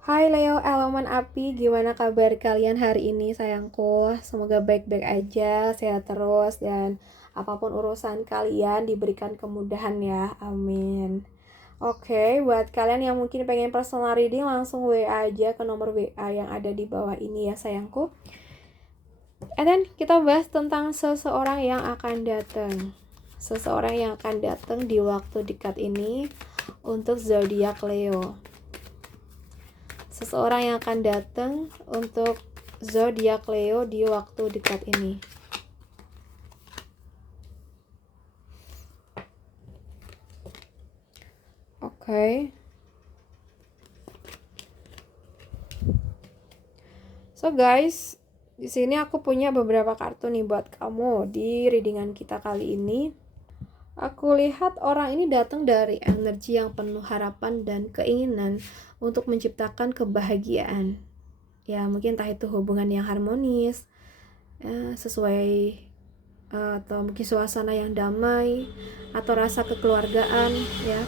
Hai Leo, elemen api, gimana kabar kalian hari ini sayangku? Semoga baik-baik aja, sehat terus, dan apapun urusan kalian diberikan kemudahan ya, amin. Oke, buat kalian yang mungkin pengen personal reading, langsung WA aja ke nomor WA yang ada di bawah ini ya sayangku. And then kita bahas tentang seseorang yang akan datang. Seseorang yang akan datang di waktu dekat ini untuk zodiak Leo. Seseorang yang akan datang untuk zodiak Leo di waktu dekat ini. Oke. So guys, di sini aku punya beberapa kartu nih buat kamu di readingan kita kali ini. Aku lihat orang ini datang dari energi yang penuh harapan dan keinginan untuk menciptakan kebahagiaan. Ya, mungkin entah itu hubungan yang harmonis, sesuai atau mungkin suasana yang damai atau rasa kekeluargaan ya.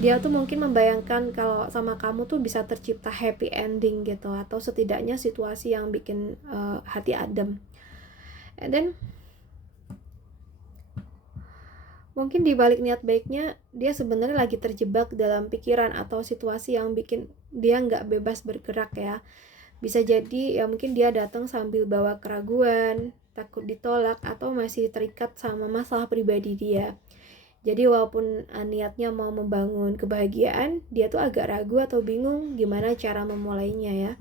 Dia tuh mungkin membayangkan kalau sama kamu tuh bisa tercipta happy ending gitu, atau setidaknya situasi yang bikin hati adem. And then mungkin di balik niat baiknya dia sebenarnya lagi terjebak dalam pikiran atau situasi yang bikin dia nggak bebas bergerak ya. Bisa jadi ya mungkin dia datang sambil bawa keraguan, takut ditolak, atau masih terikat sama masalah pribadi dia. Jadi walaupun niatnya mau membangun kebahagiaan, dia tuh agak ragu atau bingung gimana cara memulainya ya.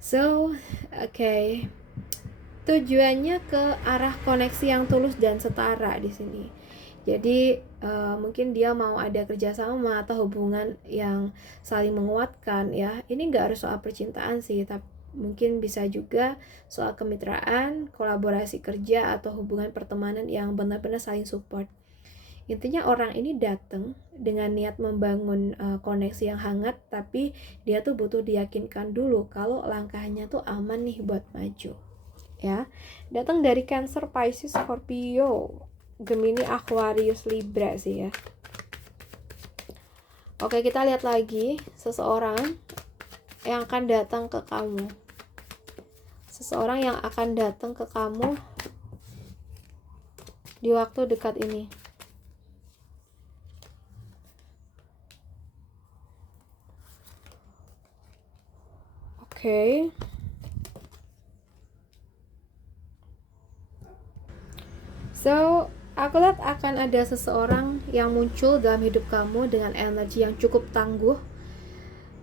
So, okay. Tujuannya ke arah koneksi yang tulus dan setara di sini. Jadi mungkin dia mau ada kerjasama atau hubungan yang saling menguatkan ya. Ini nggak harus soal percintaan sih, tapi mungkin bisa juga soal kemitraan, kolaborasi kerja, atau hubungan pertemanan yang benar-benar saling support. Intinya orang ini datang dengan niat membangun koneksi yang hangat, tapi dia tuh butuh diyakinkan dulu kalau langkahnya tuh aman nih buat maju. Ya, datang dari Cancer, Pisces, Scorpio, Gemini, Aquarius, Libra sih ya. Oke, kita lihat lagi seseorang yang akan datang ke kamu. Seseorang yang akan datang ke kamu di waktu dekat ini. Oke. So, aku lihat akan ada seseorang yang muncul dalam hidup kamu dengan energi yang cukup tangguh.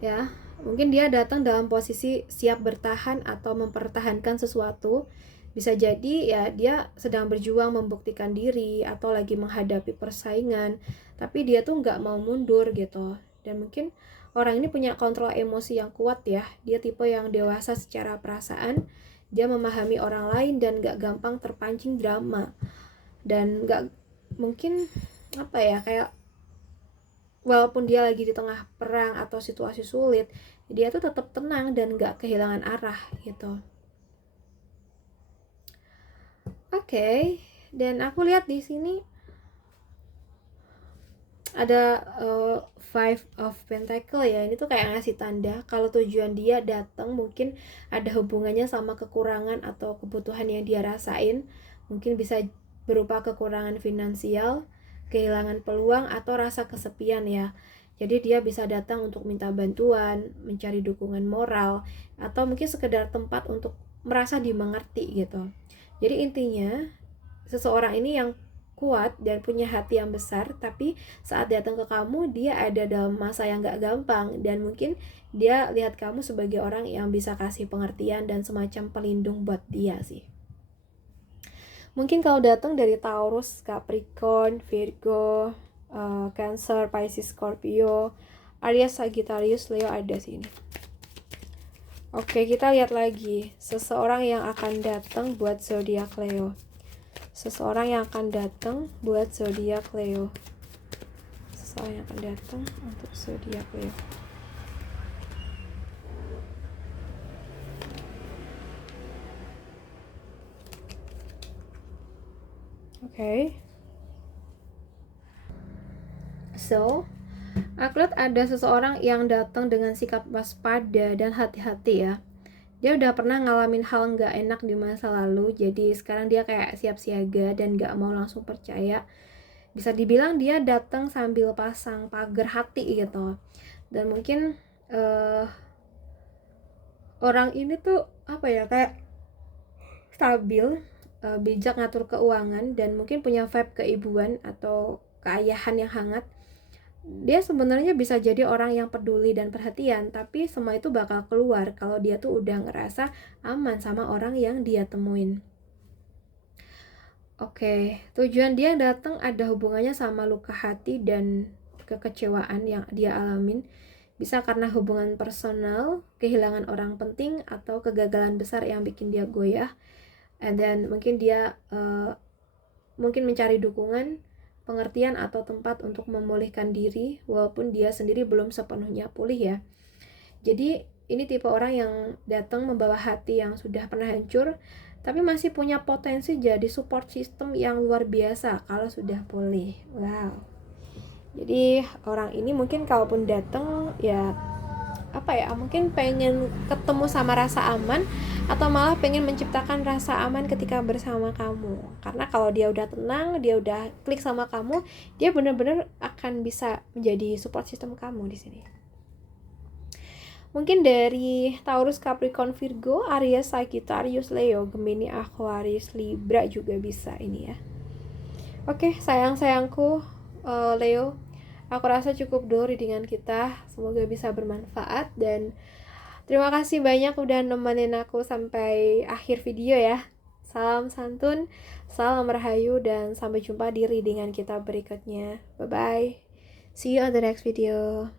Ya, mungkin dia datang dalam posisi siap bertahan atau mempertahankan sesuatu. Bisa jadi ya dia sedang berjuang membuktikan diri atau lagi menghadapi persaingan, tapi dia tuh nggak mau mundur gitu. Dan mungkin orang ini punya kontrol emosi yang kuat ya. Dia tipe yang dewasa secara perasaan. Dia memahami orang lain dan nggak gampang terpancing drama. Dan nggak mungkin apa ya, kayak walaupun dia lagi di tengah perang atau situasi sulit, dia tuh tetap tenang dan nggak kehilangan arah gitu. Oke, dan aku lihat di sini ada Five of Pentacle ya. Ini tuh kayak ngasih tanda kalau tujuan dia datang mungkin ada hubungannya sama kekurangan atau kebutuhan yang dia rasain. Mungkin bisa berupa kekurangan finansial, kehilangan peluang, atau rasa kesepian ya. Jadi dia bisa datang untuk minta bantuan, mencari dukungan moral, atau mungkin sekedar tempat untuk merasa dimengerti gitu. Jadi intinya seseorang ini yang kuat dan punya hati yang besar, tapi saat datang ke kamu dia ada dalam masa yang gak gampang, dan mungkin dia lihat kamu sebagai orang yang bisa kasih pengertian dan semacam pelindung buat dia sih. Mungkin kalau datang dari Taurus, Capricorn, Virgo, Cancer, Pisces, Scorpio, Aries, Sagittarius, Leo ada sini. Oke, kita lihat lagi seseorang yang akan datang buat zodiak Leo. Seseorang yang akan datang buat zodiak Leo. Seseorang yang akan datang untuk zodiak Leo. Oke. So, Aku lihat ada seseorang yang datang dengan sikap waspada dan hati-hati ya. Dia udah pernah ngalamin hal nggak enak di masa lalu, jadi sekarang dia kayak siap siaga dan nggak mau langsung percaya. Bisa dibilang dia datang sambil pasang pagar hati gitu. Dan mungkin orang ini tuh apa ya, kayak stabil, bijak ngatur keuangan, dan mungkin punya vibe keibuan atau keayahan yang hangat. Dia sebenarnya bisa jadi orang yang peduli dan perhatian, tapi semua itu bakal keluar kalau dia tuh udah ngerasa aman sama orang yang dia temuin. Oke, tujuan dia datang ada hubungannya sama luka hati dan kekecewaan yang dia alamin. Bisa karena hubungan personal, kehilangan orang penting, atau kegagalan besar yang bikin dia goyah. And then mungkin dia mungkin mencari dukungan, pengertian, atau tempat untuk memulihkan diri, walaupun dia sendiri belum sepenuhnya pulih ya. Jadi ini tipe orang yang datang membawa hati yang sudah pernah hancur, tapi masih punya potensi jadi support system yang luar biasa kalau sudah pulih. Wow. Jadi orang ini mungkin kalaupun datang ya apa ya, mungkin pengen ketemu sama rasa aman, atau malah pengen menciptakan rasa aman ketika bersama kamu. Karena kalau dia udah tenang, dia udah klik sama kamu, dia benar-benar akan bisa menjadi support system kamu di sini. Mungkin dari Taurus, Capricorn, Virgo, Aries, Sagittarius, Leo, Gemini, Aquarius, Libra juga bisa ini ya. Oke, sayang-sayangku, Leo, aku rasa cukup dulu readingan kita. Semoga bisa bermanfaat, dan terima kasih banyak udah nemenin aku sampai akhir video ya. Salam santun, salam rahayu, dan sampai jumpa di readingan kita berikutnya. Bye bye. See you on the next video.